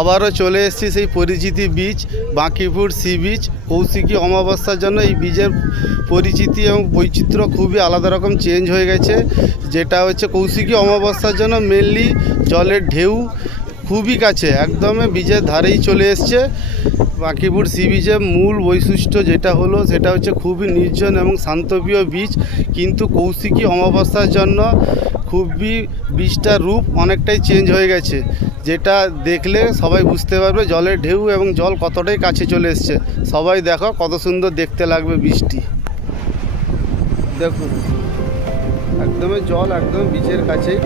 আবারও চলে এসেছি সেই পরিচিতি beach Bankipur sea beach. Kaushiki অমাবস্যার জন্য এই বীচের পরিচিতি এবং বৈচিত্র্য খুবই আলাদা রকম চেঞ্জ হয়ে গেছে। যেটা হচ্ছে কৌশিকী অমাবস্যার জন্য মেনলি জলের ঢেউ খুবই কাছে, একদমই বীচের ধারেই চলে এসছে। বাঁকিপুর সি বিচের মূল বৈশিষ্ট্য যেটা হলো সেটা হচ্ছে খুবই নির্জন এবং শান্তপ্রিয় বীচ, কিন্তু কৌশিকী অমাবস্যার জন্য খুবই বীচটার রূপ অনেকটাই চেঞ্জ হয়ে গেছে। যেটা দেখলে সবাই বুঝতে পারবে জলের ঢেউ এবং জল কতটাই কাছে চলে এসছে। সবাই দেখো কত সুন্দর দেখতে লাগবে বীচটি। দেখুন একদমই জল একদম বীচের কাছেই।